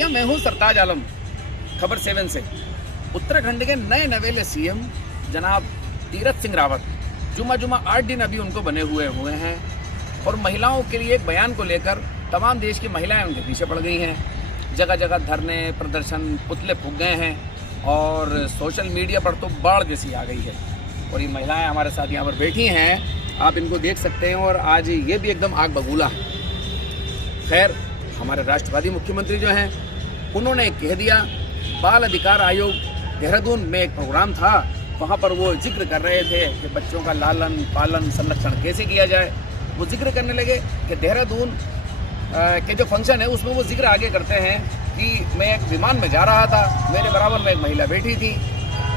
भैया मैं हूँ सरताज आलम, खबर 7 से। उत्तराखंड के नए नवेले सीएम जनाब तीरथ सिंह रावत जुमा 8 दिन अभी उनको बने हुए हैं और महिलाओं के लिए एक बयान को लेकर तमाम देश की महिलाएं उनके पीछे पड़ गई हैं। जगह जगह धरने प्रदर्शन पुतले फूंक गए हैं और सोशल मीडिया पर तो बाढ़ जैसी आ गई है। और ये महिलाएं हमारे साथ यहाँ पर बैठी हैं, आप इनको देख सकते हैं। और आज ये भी एकदम आग बबूला है। खैर, हमारे राष्ट्रवादी मुख्यमंत्री जो हैं उन्होंने कह दिया, बाल अधिकार आयोग देहरादून में एक प्रोग्राम था, वहाँ पर वो जिक्र कर रहे थे कि बच्चों का लालन पालन संरक्षण कैसे किया जाए। वो जिक्र करने लगे कि देहरादून के जो फंक्शन है उसमें वो जिक्र आगे करते हैं कि मैं एक विमान में जा रहा था, मेरे बराबर में एक महिला बैठी थी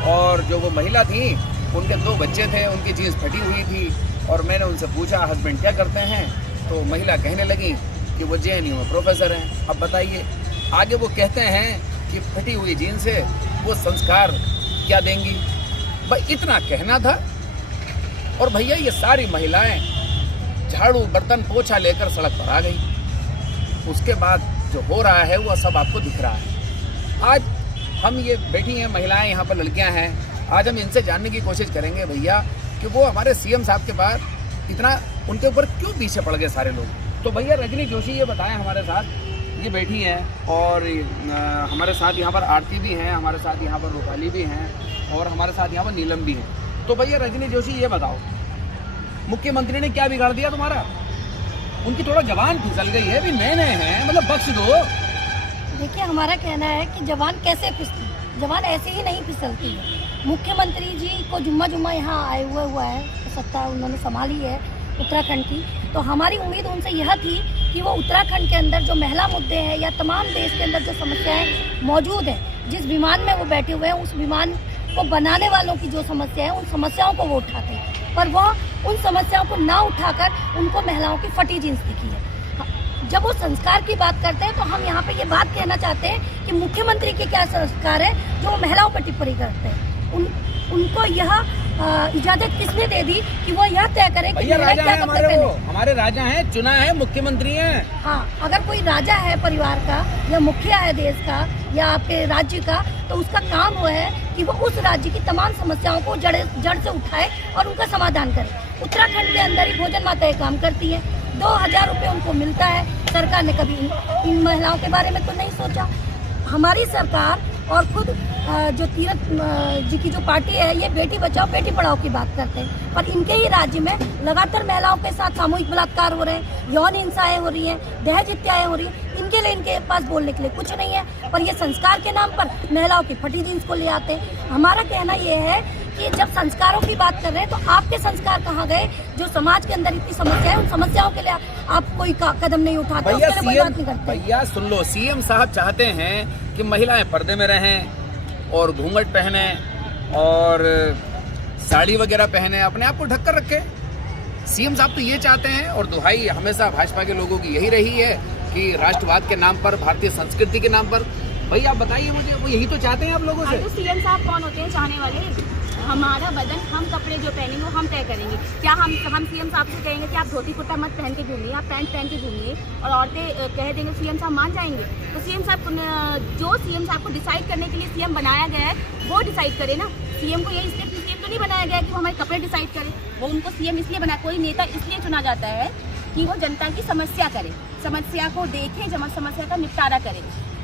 और जो वो महिला थी उनके 2 बच्चे थे, उनकी जीन्स फटी हुई थी और मैंने उनसे पूछा हस्बैंड क्या करते हैं, तो महिला कहने लगी कि वो JNU में प्रोफेसर हैं। अब बताइए, आगे वो कहते हैं कि फटी हुई जीन्स है, वो संस्कार क्या देंगी। भाई इतना कहना था और भैया ये सारी महिलाएं झाड़ू बर्तन पोछा लेकर सड़क पर आ गई। उसके बाद जो हो रहा है वो सब आपको दिख रहा है। आज हम ये बैठी हैं महिलाएं, यहाँ पर लड़कियां हैं, आज हम इनसे जानने की कोशिश करेंगे भैया कि वो हमारे CM साहब के बाद इतना उनके ऊपर क्यों पीछे पड़ गए सारे लोग। तो भैया रजनी जोशी ये बताएं, हमारे साथ ये बैठी हैं और हमारे साथ यहाँ पर आरती भी हैं, हमारे साथ यहाँ पर रूपाली भी हैं और हमारे साथ यहाँ पर नीलम भी हैं। तो भैया रजनी जोशी ये बताओ, मुख्यमंत्री ने क्या बिगाड़ दिया तुम्हारा? उनकी थोड़ा जवान फिसल गई है, भी नए हैं, मतलब बख्श दो। देखिए, हमारा कहना है कि जवान कैसे फिसली, जवान ऐसे ही नहीं फिसलती है। मुख्यमंत्री जी को जुम्मा यहाँ आए हुआ है, सत्ता उन्होंने संभाली है उत्तराखंड की, तो हमारी उम्मीद उनसे यह थी कि वो उत्तराखंड के अंदर जो महिला मुद्दे हैं या तमाम देश के अंदर जो समस्याएं मौजूद हैं, जिस विमान में वो बैठे हुए हैं उस विमान को बनाने वालों की जो समस्या है उन समस्याओं को वो उठाते हैं, पर वो उन समस्याओं को ना उठाकर उनको महिलाओं की फटी जींस दिखी है। जब वो संस्कार की बात करते हैं तो हम यहाँ पे ये बात कहना चाहते हैं कि मुख्यमंत्री के क्या संस्कार है जो महिलाओं पर टिप्पणी करते हैं। उनको यह इजाजत किसने दे दी कि वो यह तय करे कि क्या कपड़े पहने? हमारे राजा हैं, चुना है, मुख्यमंत्री हैं। हाँ, अगर कोई राजा है परिवार का या मुखिया है देश का या आपके राज्य का, तो उसका काम वो है कि वो उस राज्य की तमाम समस्याओं को जड़ से उठाए और उनका समाधान करे। उत्तराखंड के अंदर ही भोजन माता ये काम करती है, 2000 रुपये उनको मिलता है। सरकार ने कभी इन महिलाओं के बारे में तो नहीं सोचा। हमारी सरकार और खुद जो तीरथ जी की जो पार्टी है ये बेटी बचाओ बेटी पढ़ाओ की बात करते हैं, पर इनके ही राज्य में लगातार महिलाओं के साथ सामूहिक बलात्कार हो रहे हैं, यौन हिंसाएं हो रही हैं, दहेज हत्याएं हो रही हैं। इनके लिए इनके पास बोलने के लिए कुछ नहीं है, पर ये संस्कार के नाम पर महिलाओं की फटी जींस को ले आते हैं। हमारा कहना ये है कि जब संस्कारों की बात कर रहे हैं तो आपके संस्कार कहाँ गए? जो समाज के अंदर इतनी समस्या है उन समस्याओं के लिए आप कोई कदम नहीं उठाते, उसके लिए कोई बात नहीं करते। भैया सुन लो, CM साहब चाहते हैं कि महिलाएं पर्दे में रहें और घूंघट पहने और साड़ी वगैरह पहने, अपने आप को ढक कर रखें। CM साहब तो ये चाहते हैं और दुहाई हमेशा भाजपा के लोगों की यही रही है कि राष्ट्रवाद के नाम पर, भारतीय संस्कृति के नाम पर। भैया आप बताइए मुझे, वो यही तो चाहते हैं आप लोगों से। तो CM साहब कौन होते हैं चाहने वाले? हमारा बदन, हम कपड़े जो पहनेंगे वो हम तय करेंगे। क्या हम CM साहब से कहेंगे कि आप धोती कुर्ता मत पहन के घूमिए, आप पैंट पहन के घूमिए और औरतें कह देंगे CM साहब मान जाएंगे? तो CM साहब जो CM साहब को डिसाइड करने के लिए CM बनाया गया है वो डिसाइड करे ना। CM को ये इसलिए CM तो नहीं बनाया गया है कि वो हमारे कपड़े डिसाइड करे, वो उनको CM इसलिए बना, कोई नेता इसलिए चुना जाता है कि वो जनता की समस्या करे, समस्या को देखे, समस्या का निपटारा करे।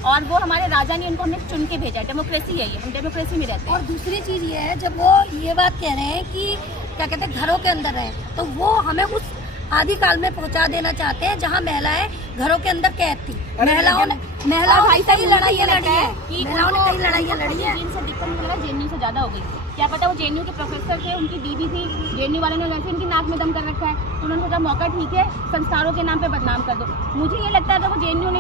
और वो हमारे राजा ने उनको हमने चुन के भेजा। डेमोक्रेसी है ये, हम डेमोक्रेसी में रहते हैं। और दूसरी चीज़ ये है, जब वो ये बात कह रहे हैं कि क्या कहते हैं घरों के अंदर रहे, तो वो हमें उस आदिकाल में पहुंचा देना चाहते हैं जहां महिलाएं घरों के अंदर कैद थी। महिलाओं ने कई लड़ाइयाँ लड़ी है, महिलाओं ने कई लड़ाइयाँ लड़ी है। जिनसे दिक्कत मुझे लगा JNU से ज़्यादा हो गई। क्या पता वो JNU के प्रोफेसर थे, उनकी बीवी थी, JNU वालों ने वैसे उनकी नाक में दम कर रखा है, उन्होंने सोचा मौका ठीक है संस्कारों के नाम पे बदनाम कर दो। मुझे ये लगता है कि वो JNU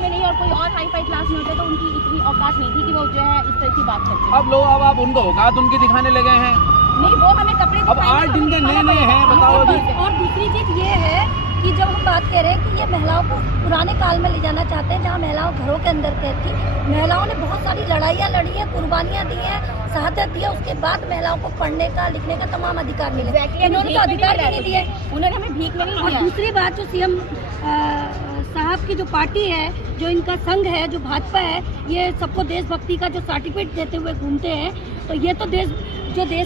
में नहीं और कोई और हाई-फाई क्लास में होते तो उनकी इतनी औकात नहीं थी कि वो जो है इस तरह की बात करते। अब आप उनको औकात उनकी दिखाने लगे हैं। नहीं, वो हमें कपड़े अब 8 दिन के नए हैं, बताओ। और दूसरी चीज़ ये है कि जब हम बात कह रहे हैं कि ये महिलाओं को पुराने काल में ले जाना चाहते हैं जहाँ महिलाओं घरों के अंदर कैद थी, महिलाओं ने बहुत सारी लड़ाइयाँ लड़ी हैं, कुर्बानियाँ दी हैं, शहादत दी है, उसके बाद महिलाओं को पढ़ने का लिखने का तमाम अधिकार मिले। इन्होंने तो अधिकार नहीं दिए, उन्होंने हमें भीख में नहीं दिया। दूसरी बात जो साहब की जो पार्टी है, जो इनका संघ है, जो भाजपा है, ये सबको देशभक्ति का जो सर्टिफिकेट देते हुए घूमते हैं, तो ये तो देश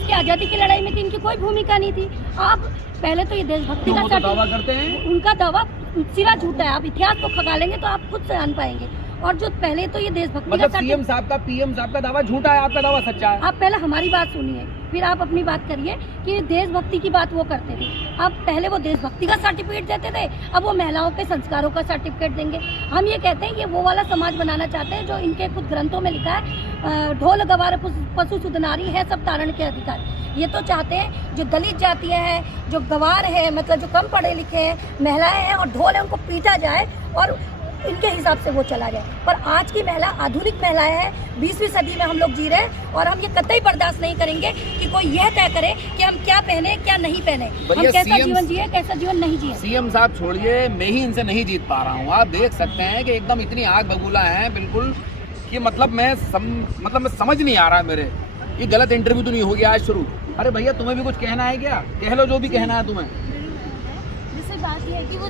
की आज़ादी की लड़ाई में थी, इनकी कोई भूमिका नहीं थी। आप पहले तो ये देशभक्ति का दावा करते हैं, उनका दावा सिरा झूठा है। आप इतिहास को खंगालेंगे तो आप खुद जान पाएंगे। और जो पहले तो ये देशभक्ति मतलब का पीएम साहब का दावा झूठा है, आपका दावा सच्चा है। आप पहले हमारी बात सुनिए, फिर आप अपनी बात करिए कि देशभक्ति की बात वो करते थे। अब पहले वो देशभक्ति का सर्टिफिकेट देते थे, अब वो महिलाओं के संस्कारों का सर्टिफिकेट देंगे। हम ये कहते हैं कि वो वाला समाज बनाना चाहते हैं जो इनके खुद ग्रंथों में लिखा है, ढोल गवार पशु सुध नारी है सब तारण के अधिकार। ये तो चाहते हैं जो दलित जातियाँ हैं, जो गवार है, मतलब जो कम पढ़े लिखे हैं, महिलाएं हैं और ढोल है, उनको पीटा जाए और इनके हिसाब से वो चला जाए। पर आज की महिला आधुनिक महिलाएं हैं, 20वीं सदी में हम लोग जी रहे हैं और हम ये कतई बर्दाश्त नहीं करेंगे कि कोई यह तय करे कि हम क्या पहने क्या नहीं पहने, हम कैसा जीवन जिए कैसा जीवन नहीं जिए। सीएम साहब छोड़िए, मैं ही इनसे नहीं जीत पा रहा हूँ। आप देख सकते हैं कि एकदम इतनी आग बबूला है बिल्कुल कि मतलब मैं समझ नहीं आ रहा मेरे। ये गलत इंटरव्यू तो नहीं हो गया आज शुरू? अरे भैया तुम्हें भी कुछ कहना है क्या? कह लो जो भी कहना है तुम्हें। जैसे बात यह है कि वो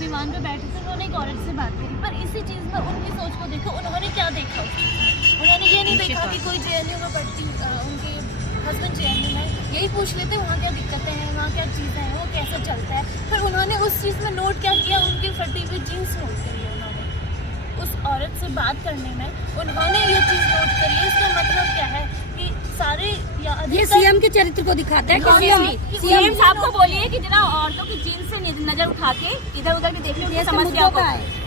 विमान पे बैठे थे, उन्होंने एक औरत से बात करी, पर इसी चीज़ में उनकी सोच को देखो, उन्होंने क्या देखा? उन्होंने ये नहीं देखा कि कोई जेएनयू में पढ़ती, उनके हस्बैंड जेएनयू में, यही पूछ लेते वहाँ क्या दिक्कतें हैं, वहाँ क्या चीज़ें हैं, वो कैसे चलता है। फिर उन्होंने उस चीज़ में नोट क्या किया, उनकी फटी हुई जीन्स नोट करी है उन्होंने। उस औरत से बात करने में उन्होंने ये चीज़ नोट करी है। इसका मतलब क्या है कि सारे ये सीएम के चरित्र को दिखाता है कि सीएम साहब को बोलिए कि जरा औरतों की जीन्स से नजर उठा के इधर उधर भी देखिए उनकी समस्याओं को,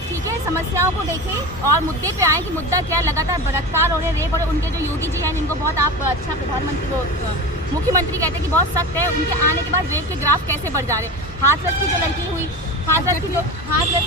ठीक है, समस्याओं को देखें और मुद्दे पे आए कि मुद्दा क्या है। लगातार बलात्कार हो रहे, रेप, और उनके जो योगी जी हैं जिनको बहुत आप अच्छा प्रधानमंत्री मुख्यमंत्री कहते हैं कि बहुत सख्त है, उनके आने के बाद रेप के ग्राफ कैसे बढ़ जा रहे। हाथरस की जो लड़की हुई, हाथरस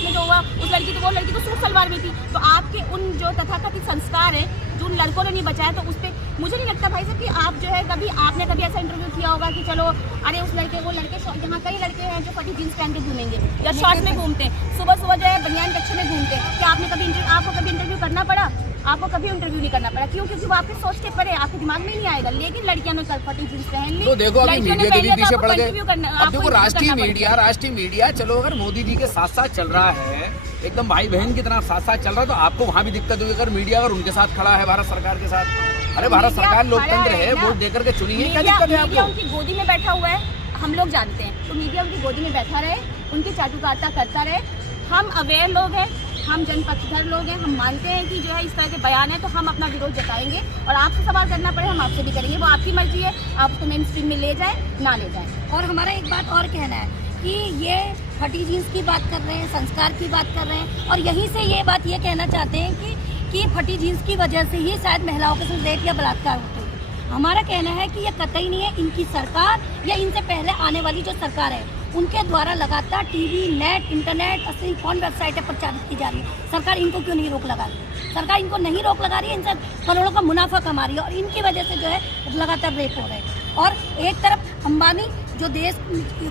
में जो हुआ, उस लड़की तो वो लड़की तो सूट सलवार में थी। तो आपके उन जो तथाकथित संस्कार है जो उन लड़कों ने नहीं बचाया, तो उस पर मुझे नहीं लगता भाई साहब कि आप जो है आपने कभी ऐसा इंटरव्यू किया होगा कि चलो अरे उस लड़के वो लड़के, यहाँ कई लड़के हैं जो फटी जींस पहन के घूमेंगे या शॉर्ट्स में घूमते हैं, सुबह सुबह जो है बनियान कच्छे में घूमते हैं। क्या आपको कभी इंटरव्यू करना पड़ा? आपको कभी इंटरव्यू नहीं करना पड़ा। क्यों? क्योंकि वो आपके सोच के परे, आपके दिमाग में नहीं आएगा। लेकिन लड़कियों ने फटी जींस पहन ली, तो देखो अभी मीडिया के भी पीछे पड़ गए। अब देखो राष्ट्रीय मीडिया चलो अगर मोदी जी के साथ साथ चल रहा है, एकदम भाई बहन की तरह साथ साथ चल रहा है, तो आपको वहाँ भी दिक्कत होगी अगर मीडिया अगर उनके साथ खड़ा है भारत सरकार के साथ। अरे भारत सरकार लोकतंत्र है, वोट देकर के चुनी है, क्या दिक्कत है आपको? उनकी गोदी में बैठा हुआ है, हम लोग जानते हैं, तो मीडिया उनकी गोदी में बैठा रहे, उनकी चाटुकारिता करता रहे। हम अवेयर लोग हैं, हम जनपक्षधर लोग हैं, हम मानते हैं कि जो है इस तरह के बयान है तो हम अपना विरोध जताएंगे और आपसे सवाल करना पड़े हम आपसे भी करेंगे। वो आपकी मर्जी है, आप उसको मेन स्ट्रीम में ले जाए ना ले जाए। और हमारा एक बात और कहना है कि ये फटी जीन्स की बात कर रहे हैं, संस्कार की बात कर रहे हैं, और यहीं से ये बात ये कहना चाहते हैं कि फटी जीन्स की वजह से ही शायद महिलाओं के साथ रेप या बलात्कार होते हैं। हमारा कहना है कि ये कतई नहीं है, इनकी सरकार या इनसे पहले आने वाली जो सरकार है उनके द्वारा लगातार टीवी, नेट, इंटरनेट, असली कौन वेबसाइटें प्रचारित की जा रही है। सरकार इनको क्यों नहीं रोक लगा रही? सरकार इनको नहीं रोक लगा रही है, इनसे करोड़ों का मुनाफा कमा रही है और इनकी वजह से जो है लगातार रेप हो रहे हैं। और एक तरफ अंबानी जो देश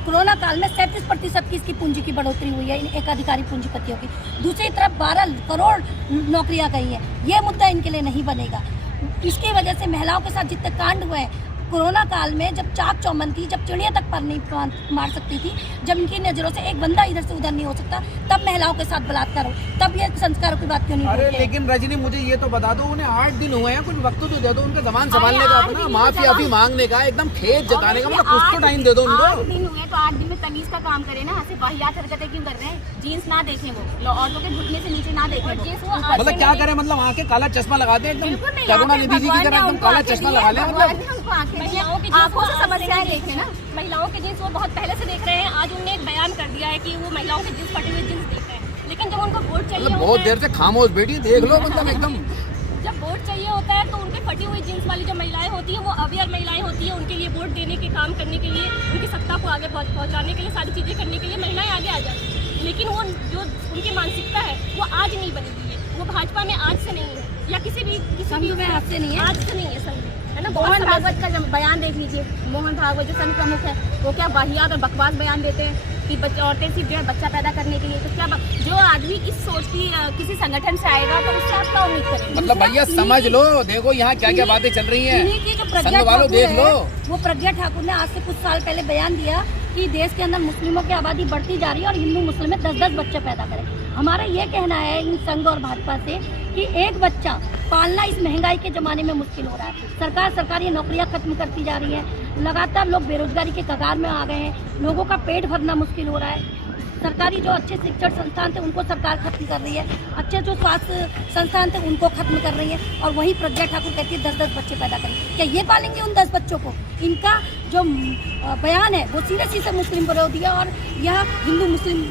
कोरोना काल में 37% की इसकी पूंजी की बढ़ोतरी हुई है एक अधिकारी पूंजीपतियों की, दूसरी तरफ 12 करोड़ नौकरियां गई हैं। ये मुद्दा इनके लिए नहीं बनेगा। इसकी वजह से महिलाओं के साथ जितने कांड हुए हैं कोरोना काल में, जब चाक चौबंद थी, जब चिड़िया तक पर नहीं मार सकती थी, जब इनकी नजरों से एक बंदा इधर से उधर नहीं हो सकता, तब महिलाओं के साथ बलात्कार हो, तब ये संस्कारों की बात क्यों नहीं? अरे लेकिन रजनी मुझे ये तो बता दो, उन्हें 8 दिन हुए हैं, कुछ वक्त तो दे दो उनका जबान संभालने का, अपना माफी मांगने का, एकदम खेत जताने का, मतलब कुछ तो टाइम दे दो उनको। 8 दिन हुए तो 8 दिन में तमीज का काम करे ना, ऐसे वाहियात हरकतें क्यों कर रहे हैं? जीन्स ना देखें, वो औरतों के घुटने से नीचे ना देखें, मतलब क्या करें? मतलब आके काला चश्मा लगाते हैं एकदम करुणानिधि जी की तरह, एकदम काला चश्मा लगा ले, मतलब आंखों से समस्याएं देखें ना। महिलाओं के जींस वो बहुत पहले से देख रहे हैं। आज उन्होंने एक बयान कर दिया है कि वो महिलाओं के जींस फटी हुई जींस देख रहे हैं, लेकिन जब उनको वोट चाहिए मतलब बहुत देर से खामोश बैठी देख लो, मतलब एकदम जब वोट चाहिए होता है तो उनके फटी हुई जींस वाली जो महिलाएं होती हैं वो अवेयर महिलाएं होती हैं, उनके लिए वोट देने के काम करने के लिए, उनकी सत्ता को आगे पहुंचाने के लिए, सारी चीज़ें करने के लिए महिलाएं आगे आ जाती हैं। लेकिन वो जो उनकी मानसिकता है वो आज नहीं बनी हुई है, वो भाजपा में आज से नहीं है या किसी भी में आज से नहीं है, आज से नहीं है संघ है ना। मोहन भागवत का बयान देख लीजिए, मोहन भागवत जो संघ प्रमुख है वो क्या वाहियात और बकवास बयान देते हैं कि औरतें सिर्फ जो है बच्चा पैदा करने के लिए। तो क्या जो आदमी इस सोच की किसी संगठन से आएगा तो उससे आप क्या उम्मीद करेंगे? मतलब भैया समझ लो, देखो यहाँ क्या क्या बातें चल रही हैं, संघ वालों देख लो। वो प्रज्ञा ठाकुर ने आज से कुछ साल पहले बयान दिया कि देश के अंदर मुस्लिमों की आबादी बढ़ती जा रही है और हिंदू मुस्लिम में 10-10 बच्चे पैदा करें। हमारा ये कहना है इन संघ और भाजपा से कि एक बच्चा पालना इस महंगाई के ज़माने में मुश्किल हो रहा है। सरकारी नौकरियां खत्म करती जा रही हैं, लगातार लोग बेरोजगारी के कगार में आ गए हैं, लोगों का पेट भरना मुश्किल हो रहा है। सरकारी जो अच्छे शिक्षण संस्थान थे उनको सरकार खत्म कर रही है, अच्छे जो स्वास्थ्य संस्थान थे उनको खत्म कर रही है, और वही प्रज्ञा ठाकुर कहती है 10-10 बच्चे पैदा करें। क्या ये पालेंगे उन 10 बच्चों को? इनका जो बयान है वो सीधे मुस्लिम विरोधी है, और यह हिंदू मुस्लिम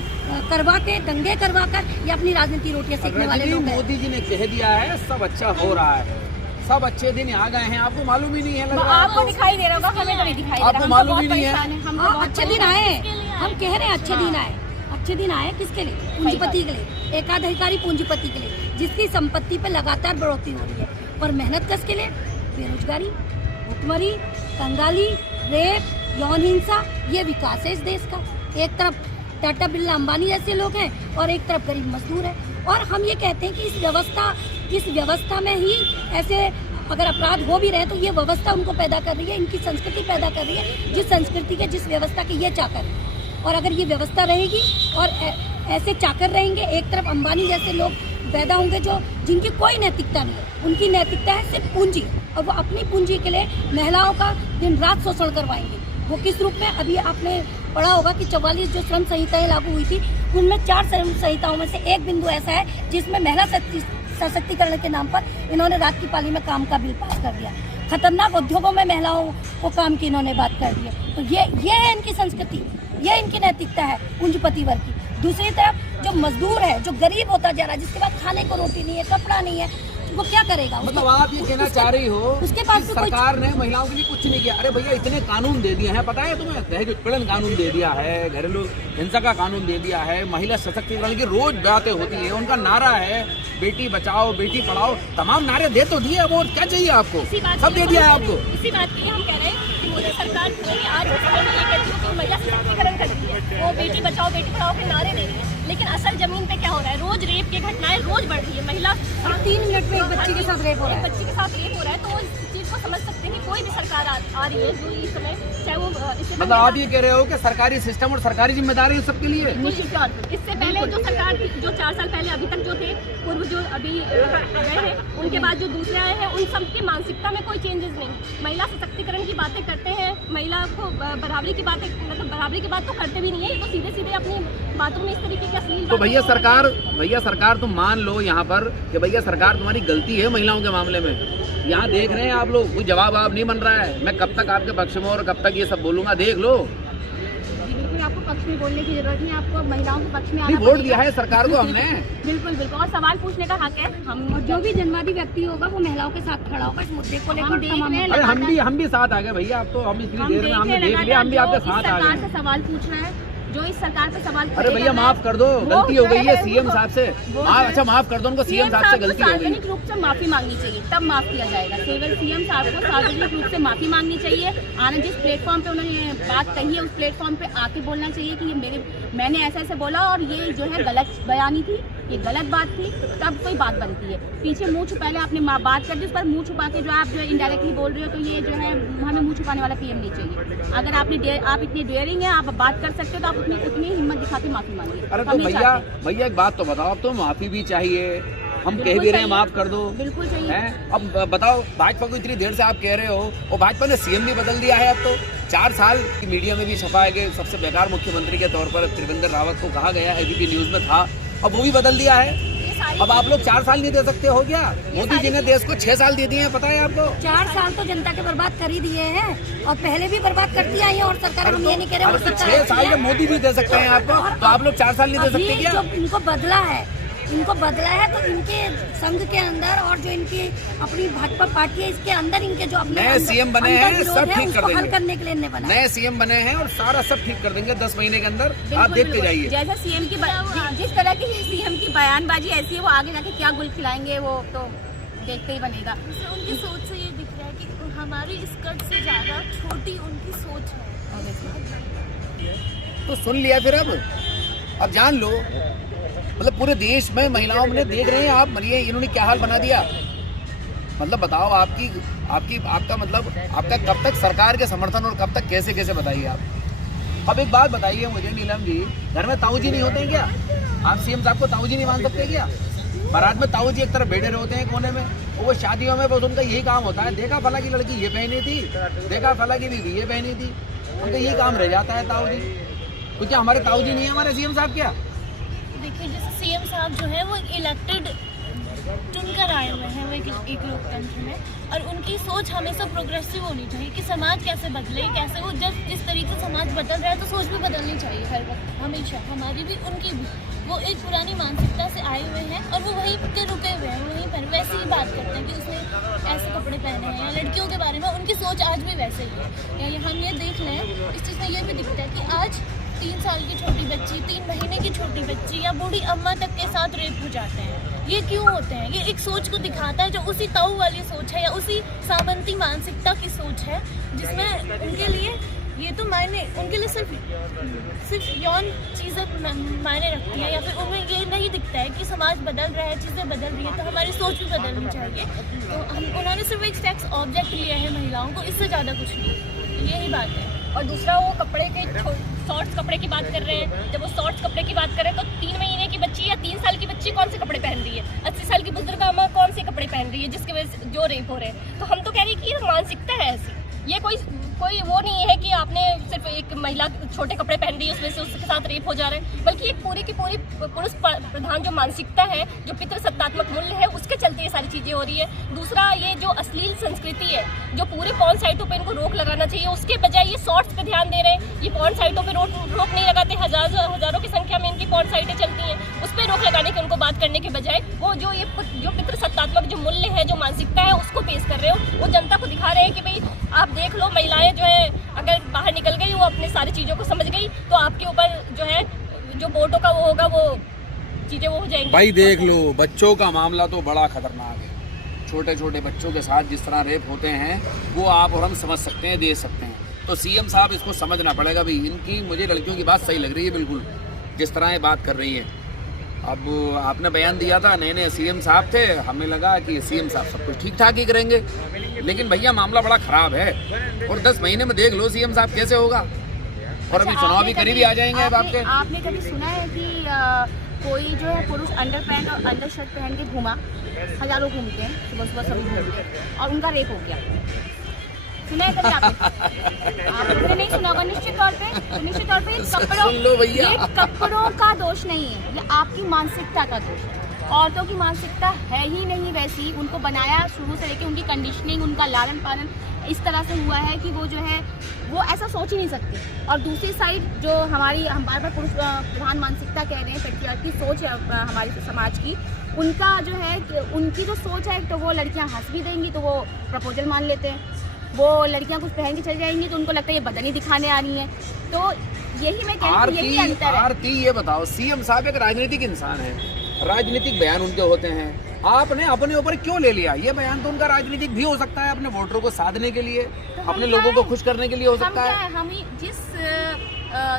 करवा के दंगे करवा कर ये अपनी राजनीति रोटियां सेकने वाले लोग हैं। मोदी जी ने कह दिया है सब अच्छा हो रहा है, सब अच्छे दिन आ गए हैं, आपको मालूम ही नहीं है? लग रहा है आपको दिखाई दे रहा होगा, हमें तो नहीं दिखाई दे रहा। आपको मालूम ही नहीं है? अच्छे दिन आए, हम कह रहे हैं अच्छे दिन आए। अच्छे दिन आए किसके लिए? पूंजीपति के लिए, एकाधिकारी पूंजीपति के लिए, जिसकी संपत्ति पे लगातार बढ़ोतरी हो रही है। पर मेहनत किसके लिए? बेरोजगारी, भुखमरी, कंगाली, रेप, यौन हिंसा, ये विकास है इस देश का। एक तरफ टाटा बिरला अंबानी जैसे लोग हैं और एक तरफ गरीब मजदूर है। और हम ये कहते हैं कि इस व्यवस्था में ही ऐसे अगर अपराध हो भी रहे तो ये व्यवस्था उनको पैदा कर रही है, इनकी संस्कृति पैदा कर रही है, जिस संस्कृति के जिस व्यवस्था के ये चाकर है। और अगर ये व्यवस्था रहेगी और ऐसे चाकर रहेंगे, एक तरफ अंबानी जैसे लोग पैदा होंगे जो जिनकी कोई नैतिकता नहीं है, उनकी नैतिकता है सिर्फ पूंजी, और वो अपनी पूंजी के लिए महिलाओं का दिन रात शोषण करवाएंगे। वो किस रूप में? अभी आपने पढ़ा होगा कि 44 जो श्रम संहिताएं लागू हुई थी उनमें 4 श्रम संहिताओं में से एक बिंदु ऐसा है जिसमें महिला सशक्तिकरण के नाम पर इन्होंने रात की पाली में काम का बिल पास कर दिया। खतरनाक उद्योगों में महिलाओं को काम की इन्होंने बात कर दी है। तो ये है इनकी संस्कृति, ये इनकी नैतिकता है पूंजीपति वर्ग की। दूसरी तरफ जो मजदूर है, जो गरीब होता जा रहा है, जिसके पास खाने को रोटी नहीं है, कपड़ा नहीं है, वो क्या करेगा? मतलब आप ये कहना चाह रही हो उसके पास कि सरकार ने महिलाओं के लिए कुछ नहीं किया? अरे भैया इतने कानून दे दिए हैं, पता है तुम्हें? दहेज उत्पीड़न कानून दे दिया है, घरेलू हिंसा का कानून दे दिया है, महिला सशक्तिकरण की रोज बातें होती है, उनका नारा है बेटी बचाओ बेटी पढ़ाओ, तमाम नारे दे तो दिए, वो क्या चाहिए आपको? सब दे दिया है आपको। इसी बात के लिए हम कह रहे हैं कि मोदी सरकार आज ये कहती है कि महिला सशक्तिकरण कर रही है, वो बेटी बचाओ बेटी पढ़ाओ के नारे दे रही है, लेकिन असल जमीन पे क्या हो रहा है? रोज रेप की घटनाएं रोज बढ़ रही है। महिला 3 मिनट में एक बच्ची के साथ रेप हो रहा है, बच्ची के साथ रेप हो रहा है, तो वो इस चीज को समझ सकते हैं कि कोई भी सरकार आ रही है जो इस समय चाहे वो इससे मतलब आप ये कह रहे हो कि सरकारी सिस्टम और सरकारी जिम्मेदारी सबके लिए? निश्चित तौर पर इससे पहले जो सरकार जो 4 साल पहले अभी तक जो थे पूर्व जो अभी गए हैं, उनके बाद जो दूसरे आए हैं, उन सबकी मानसिकता में कोई चेंजेस नहीं। महिला सशक्तिकरण की बातें करते हैं, महिला को बराबरी की बातें, मतलब बराबरी की बात तो करते भी नहीं है, तो सीधे सीधे अपनी बातों में इस तरीके की अश्लील। तो भैया सरकार तुम मान लो यहाँ पर कि भैया सरकार तुम्हारी गलती है महिलाओं के मामले में। यहाँ देख रहे हैं आप लोग, कोई जवाब आप नहीं बन रहा है। मैं कब तक आपके पक्ष में और कब तक ये सब बोलूंगा, देख लो। बिल्कुल आपको पक्ष में बोलने की जरूरत नहीं, आपको महिलाओं के पक्ष में आना वोट दिया है सरकार को हमने। बिल्कुल बिल्कुल, और सवाल पूछने का हक है। हम जो भी जन्मवादी व्यक्ति होगा वो महिलाओं के साथ खड़ा होगा इस मुद्दे को लेकर। अरे हम भी साथ आ गए भैया, अब तो हम इतनी देर में हमने देख लिया, हम भी आपके साथ आ गए। सवाल पूछ रहे हैं, जो इस सरकार पे सवाल। अरे भैया माफ कर दो, गलती हो गई है सीएम साहब से। अच्छा माफ कर दो उनको, सीएम साहब से गलती हो गई। सार्वजनिक रूप से माफी मांगनी चाहिए, तब माफ किया जाएगा। केवल सीएम साहब को सार्वजनिक रूप से माफी मांगनी चाहिए। आने जिस प्लेटफॉर्म पे उन्होंने बात कही है उस प्लेटफॉर्म पे आके बोलना चाहिए कि ये मैंने ऐसे ऐसे बोला और ये जो है गलत बयानी थी, ये गलत बात थी, तब कोई बात बनती है। पीछे मुंह छुपा आपने बात कर दी, उस पर मुंह छुपा के जो आप जो इनडायरेक्टली बोल रहे हो, तो ये जो है हमें मुंह छुपाने वाला पीएम नहीं चाहिए। अगर आप इतनी डेयरिंग है, आप बात कर सकते हो, तो आप उतनी हिम्मत दिखा के माफी मांगिए। अरे तो भैया एक बात तो बताओ, अब तो माफी भी चाहिए, हम कह भी रहे हैं माफ कर दो, बिल्कुल चाहिए। अब बताओ भाजपा को इतनी देर से आप कह रहे हो, और भाजपा ने सीएम भी बदल दिया है। अब तो 4 साल की मीडिया में भी छपाया गया, सबसे बेकार मुख्यमंत्री के तौर पर त्रिवेंद्र रावत को कहा गया, एबीपी न्यूज में था, अब वो भी बदल दिया है। अब आप लोग 4 साल नहीं दे सकते हो क्या? मोदी जी ने देश को 6 साल दे दिए हैं, पता है आपको? 4 साल तो जनता के बर्बाद कर ही दिए हैं, और पहले भी बर्बाद करती आई है, और सरकार हम ये नहीं कह रहे। 6 साल जब मोदी भी दे सकते हैं आपको, तो आप लोग 4 साल नहीं दे सकते क्या? जो इनको बदला है तो इनके संघ के अंदर और जो इनकी अपनी भाजपा पार्टी है इसके अंदर इनके जो अपने नए सीएम बने हैं सब ठीक कर देंगे, हल करने के लिए नए सीएम बने हैं और सारा सब ठीक कर देंगे 10 महीने के अंदर। आप देखते जाइए। जैसा सीएम की जिस तरह की सीएम की बयानबाजी ऐसी है, वो आगे जाके क्या गुल खिलाएंगे वो तो देखते ही बनेगा। उनकी सोच से ये दिख रहा है कि हमारी स्कर्ट से ज्यादा छोटी उनकी सोच है। तो सुन लिया फिर, अब जान लो, मतलब पूरे देश में महिलाओं ने देख रहे हैं आप मरिए, इन्होंने क्या हाल बना दिया। मतलब बताओ आपका मतलब आपका कब तक सरकार के समर्थन और कब तक कैसे बताइए आप? अब एक बात बताइए मुझे नीलम जी, घर में ताऊ जी नहीं होते हैं क्या? आप सीएम साहब को ताऊ जी नहीं मान सकते क्या? बारात में ताऊ जी एक तरफ बैठे होते हैं कोने में, वो शादियों में बस उनका यही काम होता है, देखा फला की लड़की ये पहनी थी, देखा फला की बीवी ये पहनी थी, उनका यही काम रह जाता है ताऊ जी। तो क्या हमारे ताऊ जी नहीं है हमारे सीएम साहब क्या? देखिए जैसे सीएम साहब जो है वो इलेक्टेड चुनकर आए हुए हैं, वो एक लोकतंत्र में, और उनकी सोच हमेशा प्रोग्रेसिव होनी चाहिए कि समाज कैसे बदले, कैसे वो जिस तरीके से समाज बदल रहा है तो सोच भी बदलनी चाहिए हर वक्त, हमेशा, हमारी भी उनकी भी। वो एक पुरानी मानसिकता से आए हुए हैं और वो वहीं पे रुके हुए हैं, वहीं पर वैसे ही बात करते हैं कि उसने ऐसे कपड़े पहने हैं, या लड़कियों के बारे में उनकी सोच आज भी वैसे ही है। या हम ये देख लें, इस चीज़ में ये भी दिखता है कि आज 3 साल की छोटी बच्ची, 3 महीने की छोटी बच्ची या बूढ़ी अम्मा तक के साथ रेप हो जाते हैं। ये क्यों होते हैं? ये एक सोच को दिखाता है जो उसी ताऊ वाली सोच है या उसी सामंती मानसिकता की सोच है, जिसमें उनके लिए ये तो मायने, उनके लिए सिर्फ यौन चीज़ें मायने रखती है, या फिर उन्हें ये नहीं दिखता है कि समाज बदल रहा है, चीज़ें बदल रही है, तो हमारी सोच भी बदलनी चाहिए। तो उन्होंने सिर्फ एक सेक्स ऑब्जेक्ट लिया है महिलाओं को, इससे ज़्यादा कुछ नहीं, यही बात है। और दूसरा वो कपड़े के शॉर्ट्स कपड़े की बात कर रहे हैं। जब वो शॉर्ट्स कपड़े की बात करें तो 3 महीने की बच्ची या 3 साल की बच्ची कौन से कपड़े पहन रही है? 80 साल की बुजुर्ग अम्मा कौन से कपड़े पहन रही है जिसकी वजह से जो रेप हो रहे हैं? तो हम तो कह रहे हैं कि ये मानसिकता है ऐसी, ये कोई वो नहीं है कि आपने सिर्फ एक महिला छोटे कपड़े पहन रही है उसमें से उसके साथ रेप हो जा रहे हैं, बल्कि एक पूरी की पूरी पुरुष प्रधान जो मानसिकता है, जो पितृसत्तात्मक मूल्य है, उसके चलते ये सारी चीज़ें हो रही है। दूसरा, ये जो अश्लील संस्कृति है, जो पूरे पॉर्न साइटों पे इनको रोक लगाना चाहिए, उसके बजाय ये शॉर्ट्स पे ध्यान दे रहे हैं। ये पॉर्न साइटों पे रोक नहीं लगाते, हजारों की संख्या में इनकी पॉर्न साइटें चलती हैं, उस पर रोक लगाने की उनको बात करने के बजाय वो जो पितृसत्तात्मक जो मूल्य है, जो मानसिकता है, उसको पेश कर रहे हो। वो जनता को दिखा रहे हैं कि भाई आप देख लो, महिलाएं जो है अगर बाहर निकल गई, वो अपने सारी चीज़ों को समझ गई, तो आपके ऊपर जो है जो वोटों का वो होगा, वो चीज़ें वो हो जाएंगी। भाई देख लो, बच्चों का मामला तो बड़ा खतरनाक है। छोटे छोटे बच्चों के साथ जिस तरह रेप होते हैं वो आप और हम समझ सकते हैं, देख सकते हैं। तो सीएम साहब इसको समझना पड़ेगा भाई। इनकी मुझे लड़कियों की बात सही लग रही है बिल्कुल, जिस तरह ये बात कर रही है। अब आपने बयान दिया था, नए सीएम साहब थे, हमें लगा कि सीएम साहब सब कुछ ठीक ठाक ही करेंगे, लेकिन भैया मामला बड़ा खराब है। और 10 महीने में देख लो सीएम साहब कैसे होगा। और अभी चुनाव भी करीब आ जाएंगे अब आपके। आपने कभी सुना है कि कोई जो है पुरुष अंडर पैंट और अंडर शर्ट पहन के घूमा? हजारों घूमते हैं, सुबह सुबह सभी घूमते हैं, और उनका रेप हो गया? सुना है कभी आपने? आप लोगों ने नहीं सुना होगा निश्चित तौर पे। ये कपड़ों का दोष नहीं है, ये आपकी मानसिकता का दोष है। औरतों की मानसिकता है ही नहीं वैसी, उनको बनाया शुरू से लेके उनकी कंडीशनिंग, उनका लालन पालन इस तरह से हुआ है कि वो जो है वो ऐसा सोच ही नहीं सकते। और दूसरी साइड जो हम बार बार पुरुष प्रधान मानसिकता कह रहे हैं, पेट्रियार्की सोच है हमारे समाज की, उनका जो है उनकी जो सोच है, तो वो लड़कियां हंस भी देंगी तो वो प्रपोजल मान लेते हैं, वो लड़कियां कुछ पहन के चल जाएंगी तो उनको लगता है ये बदन ही दिखाने आ रही हैं। तो यही मैं कह रही हूँ, यही अंतर है। आरती ये बताओ, सीएम साहब एक राजनीतिक इंसान है, राजनीतिक बयान उनके होते हैं, आपने अपने ऊपर क्यों ले लिया? ये बयान तो उनका राजनीतिक भी हो सकता है, अपने वोटरों को साधने के लिए, तो अपने लोगों को खुश करने के लिए हो सकता है। हम जिस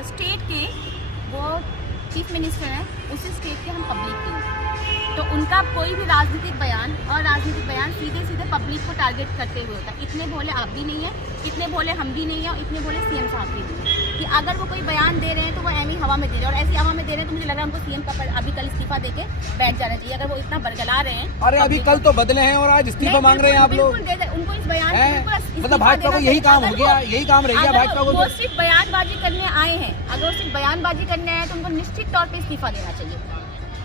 स्टेट के वो चीफ मिनिस्टर हैं, उसी स्टेट के हम पब्लिक के हैं, तो उनका कोई भी राजनीतिक बयान सीधे पब्लिक को टारगेट करते हुए होता है। इतने भोले आप भी नहीं है, इतने भोले हम भी नहीं है, और इतने भोले सीएम साहब भी नहीं है कि अगर वो कोई बयान दे रहे हैं तो वो ऐसी हवा में दे रहे हैं। और ऐसी हवा में दे रहे हैं तो मुझे लग रहा है उनको सीएम का अभी कल इस्तीफा देके बैठ जाना चाहिए, अगर वो इतना बरगला रहे हैं। अरे अभी कल तो बदले हैं और आज इस्तीफा मांग रहे हैं आप लोग। उनको इस बयान मतलब भाजपा को यही काम हो गया, यही काम रह गया भाजपा को। वो सिर्फ बयानबाजी करने आए हैं, अगर वो सिर्फ बयानबाजी करने आए तो उनको निश्चित तौर पर इस्तीफा देना चाहिए।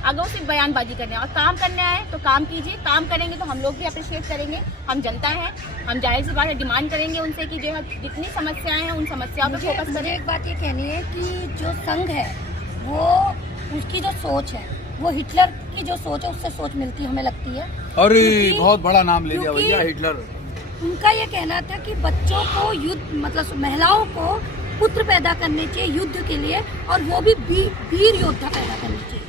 अगर वो सिर्फ बयानबाजी करने और काम करने आए तो काम कीजिए, काम करेंगे तो हम लोग भी अप्रिशिएट करेंगे। हम जनता हैं, हम जाहिर सी बात है डिमांड करेंगे उनसे कि जो है जितनी समस्याएं हैं उन समस्याओं पर फोकस करें। एक बात ये कहनी है कि जो संघ है वो उसकी जो सोच है वो हिटलर की जो सोच है उससे सोच मिलती हमें लगती है। अरे बहुत बड़ा नाम ले लिया भैया, हिटलर। उनका ये कहना था कि बच्चों को युद्ध, मतलब महिलाओं को पुत्र पैदा करने चाहिए युद्ध के लिए, और वो भी वीर योद्धा पैदा करने चाहिए।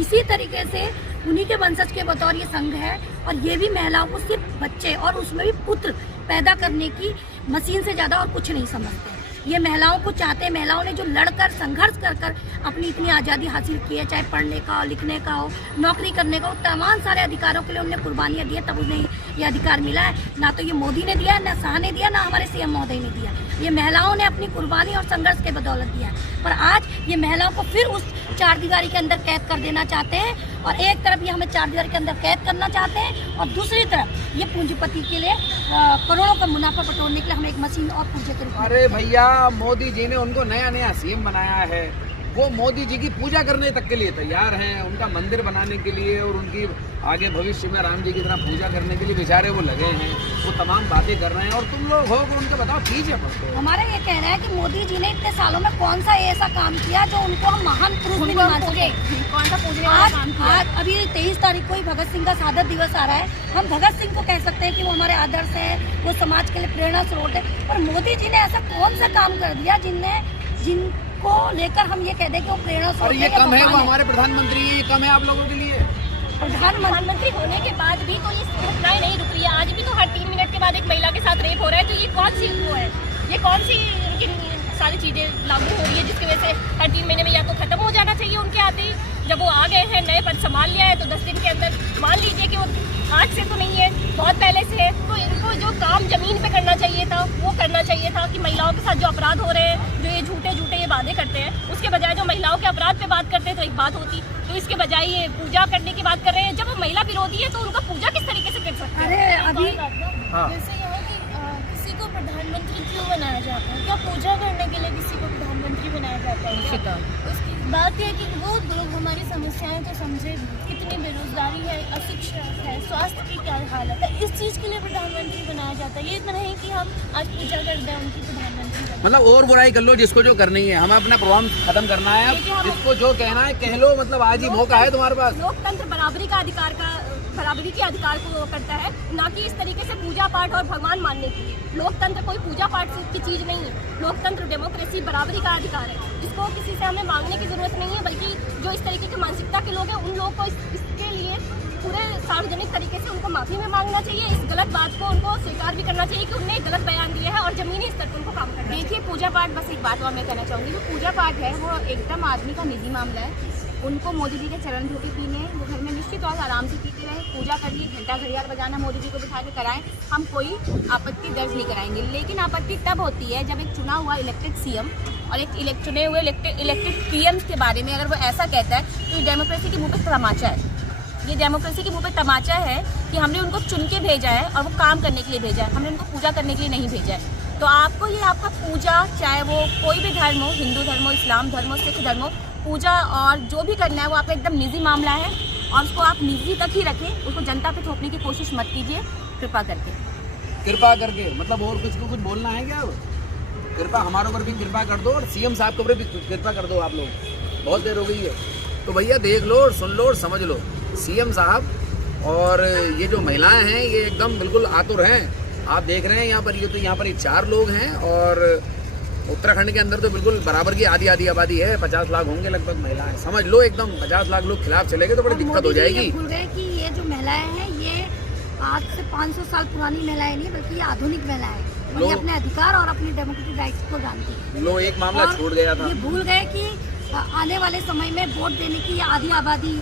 इसी तरीके से उन्हीं के वंशज के बतौर ये संघ है, और ये भी महिलाओं को सिर्फ बच्चे और उसमें भी पुत्र पैदा करने की मशीन से ज़्यादा और कुछ नहीं समझते। ये महिलाओं को चाहते हैं, महिलाओं ने जो लड़कर संघर्ष कर अपनी इतनी आज़ादी हासिल की है, चाहे पढ़ने का हो, लिखने का हो, नौकरी करने का हो, तमाम सारे अधिकारों के लिए उन्हें कुर्बानियाँ दी है, तब उन्हें ये अधिकार मिला है। ना तो ये मोदी ने दिया, ना शाह ने दिया, ना हमारे सीएम महोदय ने दिया। ये महिलाओं ने अपनी कुर्बानी और संघर्ष के बदौलत दिया है। पर आज ये महिलाओं को फिर उस चार दीवारी के अंदर कैद कर देना चाहते हैं, और एक तरफ ये हमें चार दीवारी के अंदर कैद करना चाहते हैं, और दूसरी तरफ ये पूंजीपति के लिए करोड़ों का मुनाफा बटोरने के लिए हमें एक मशीन और पूजे के रूप में। अरे भैया, मोदी जी ने उनको नया नया सीएम बनाया है, वो मोदी जी की पूजा करने तक के लिए तैयार हैं, उनका मंदिर बनाने के लिए और उनकी आगे भविष्य में राम जी की तरह पूजा करने के लिए बेचारे वो लगे हैं, वो तमाम बातें कर रहे हैं, और तुम लोग हो उनको बताओ कीजिए मत। हमारा ये कहना है कि मोदी जी ने इतने सालों में कौन सा ऐसा काम किया जो उनको हम महान पुरुष भी नहीं मान सके। कौन सा पूजने वाला काम किया? आज अभी 23 तारीख को ही भगत सिंह का शहादत दिवस आ रहा है। हम भगत सिंह को कह सकते हैं कि वो हमारे आदर्श है, वो समाज के लिए प्रेरणा स्रोत है, पर मोदी जी ने ऐसा कौन सा काम कर दिया जिनको लेकर हम ये कह दें कि वो प्रेरणा स्रोत और ये कम है, वो हमारे प्रधानमंत्री है, ये कम है आप लोगों के लिए। प्रधानमंत्री होने के बाद भी तो ये घटनाएं नहीं रुक रही है। आज भी तो हर 3 मिनट के बाद एक महिला के साथ रेप हो रहा है, तो ये कौन सी वो है, ये कौन सी इनकी सारी चीजें लागू हो रही है जिसकी वजह से हर 3 महीने में या तो खत्म हो जाना चाहिए उनके आते ही। जब वो आ गए हैं, नए पद संभाल लिया है, तो 10 दिन के अंदर मान लीजिए कि वो आज से तो नहीं है, बहुत पहले से है, तो इनको जो काम जमीन पे करना चाहिए था वो करना चाहिए था कि महिलाओं के साथ जो अपराध हो रहे हैं, जो ये झूठे ये वादे करते हैं, उसके बजाय जो महिलाओं के अपराध पे बात करते हैं तो एक बात होती, तो इसके बजाय ये पूजा करने की बात कर रहे हैं। जब वो महिला विरोधी है तो उनका पूजा किस तरीके से कर सकते हैं? अरे अभी जैसे यहाँ की किसी को प्रधानमंत्री क्यों बनाया जाता है? क्या पूजा करने के लिए किसी को प्रधानमंत्री बनाया जाता है क्या? उसकी बात यह है कि वो लोग हमारी समस्याएं तो समझे, कितनी बेरोजगारी है, अशिक्षा है, स्वास्थ्य की क्या हालत है, इस चीज़ के लिए प्रधानमंत्री बनाया जाता है। ये इतना नहीं कि हम आज पूजा कर दें उनकी प्रधानमंत्री बने। मतलब और बुराई कर लो जिसको जो करनी है, हमें अपना प्रोग्राम खत्म करना है, जिसको जो कहना है कह लो, मतलब आज ही मौका है तुम्हारे पास। लोकतंत्र बराबरी के अधिकार को करता है, ना कि इस तरीके से पूजा पाठ और भगवान मानने की। लोकतंत्र कोई पूजा पाठ की चीज नहीं है। लोकतंत्र डेमोक्रेसी बराबरी का अधिकार है, जिसको किसी से हमें मांगने की जरूरत नहीं है, बल्कि जो इस तरीके की मानसिकता के लोग हैं उन लोगों को इसके लिए पूरे सार्वजनिक तरीके से उनको माफी में मांगना चाहिए। इस गलत बात को उनको स्वीकार भी करना चाहिए कि उन्होंने गलत बयान दिया है, और जमीनी स्तर पर उनको काम करना। देखिए, पूजा पाठ, बस एक बात और मैं कहना चाहूँगी, जो पूजा पाठ है वो एकदम आदमी का निजी मामला है। उनको मोदी जी के चरण धो के पीने, वो घर में निश्चित और आराम से पीते रहे, पूजा करिए, घंटा घड़ियाल बजाना मोदी जी को बिठा के कराएं, हम कोई आपत्ति दर्ज नहीं कराएंगे। लेकिन आपत्ति तब होती है जब एक चुना हुआ इलेक्टेड सीएम और एक चुने हुए इलेक्टेड पीएम्स के बारे में अगर वो ऐसा कहता है तो ये डेमोक्रेसी के मुँह पे तमाचा है। ये डेमोक्रेसी के मुँह पे तमाचा है कि हमने उनको चुन के भेजा है और वो काम करने के लिए भेजा है, हमने उनको पूजा करने के लिए नहीं भेजा है। तो आपको ये आपका पूजा, चाहे वो कोई भी धर्म हो, हिंदू धर्म हो, इस्लाम धर्म हो, सिख धर्म हो, पूजा और जो भी करना है वो आपका एकदम निजी मामला है, और उसको आप निजी तक ही रखें, उसको जनता पे थोपने की कोशिश मत कीजिए, कृपा करके। मतलब और कुछ बोलना है क्या? कृपा हमारे ऊपर भी कृपा कर दो, और सीएम साहब के ऊपर भी कृपा कर दो। आप लोग बहुत देर हो गई है, तो भैया देख लो और सुन लो और समझ लो, सीएम साहब और ये जो महिलाएं हैं ये एकदम बिल्कुल आतुर हैं। आप देख रहे हैं यहाँ पर, यहाँ पर 4 लोग हैं, और उत्तराखंड के अंदर तो बिल्कुल बराबर की आधी आबादी है, 50 लाख होंगे लगभग महिलाएं। समझ लो एकदम 50 लाख लोग खिलाफ चले गए तो बड़ी दिक्कत हो जाएगी। भूल गए कि ये जो महिलाएं हैं ये आज से 500 साल पुरानी महिलाएं नहीं, बल्कि ये आधुनिक महिलाएं हैं। ये अपने अधिकार और अपने डेमोक्रेटिक राइट्स को जानती है। लो एक मामला छूट गया था, ये भूल गए कि आने वाले समय में वोट देने की आधी आबादी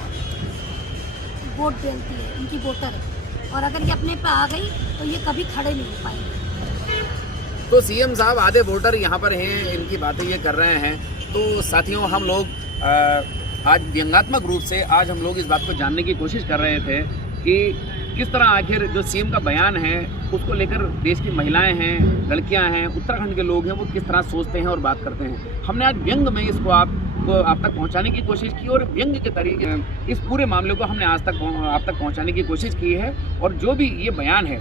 वोट देती है, इनकी वोटर है, और अगर ये अपने पे आ गई तो ये कभी खड़े नहीं हो पाएंगे। तो सीएम साहब आधे वोटर यहाँ पर हैं, इनकी बातें ये कर रहे हैं। तो साथियों, हम लोग आज व्यंग्यात्मक रूप से आज हम लोग इस बात को जानने की कोशिश कर रहे थे कि किस तरह आखिर जो सीएम का बयान है उसको लेकर देश की महिलाएं हैं, लड़कियां हैं, उत्तराखंड के लोग हैं, वो किस तरह सोचते हैं और बात करते हैं। हमने आज व्यंग में इसको आप तक पहुंचाने की कोशिश की, और व्यंग के तरीके इस पूरे मामले को हमने आप तक पहुंचाने की कोशिश की है। और जो भी ये बयान है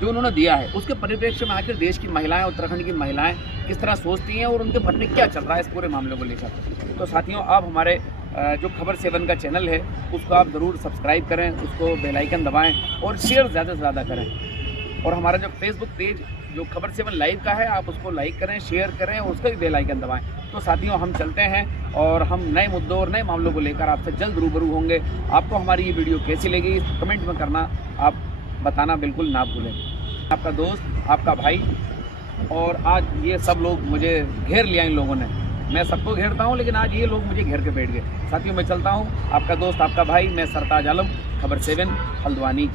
जो उन्होंने दिया है उसके परिप्रेक्ष्य में आखिर देश की महिलाएं, उत्तराखंड की महिलाएं किस तरह सोचती हैं और उनके मन में क्या चल रहा है इस पूरे मामले को लेकर। तो साथियों, आप हमारे जो खबर 7 का चैनल है उसको आप ज़रूर सब्सक्राइब करें, उसको बेल आइकन दबाएं और शेयर ज़्यादा से ज़्यादा करें। और हमारा जो फेसबुक पेज जो खबर 7 लाइव का है आप उसको लाइक करें, शेयर करें और उसका भी बेल आइकन दबाएं। तो साथियों, हम चलते हैं और हम नए मुद्दों और नए मामलों को लेकर आपसे जल्द रूबरू होंगे। आपको हमारी ये वीडियो कैसी लगी कमेंट में करना आप बताना बिल्कुल ना भूलें। आपका दोस्त, आपका भाई, और आज ये सब लोग मुझे घेर लिया इन लोगों ने। मैं सबको घेरता हूँ लेकिन आज ये लोग मुझे घेर के बैठ गए। साथियों, मैं चलता हूँ। आपका दोस्त, आपका भाई, मैं सरताज आलम, खबर 7 हल्द्वानी।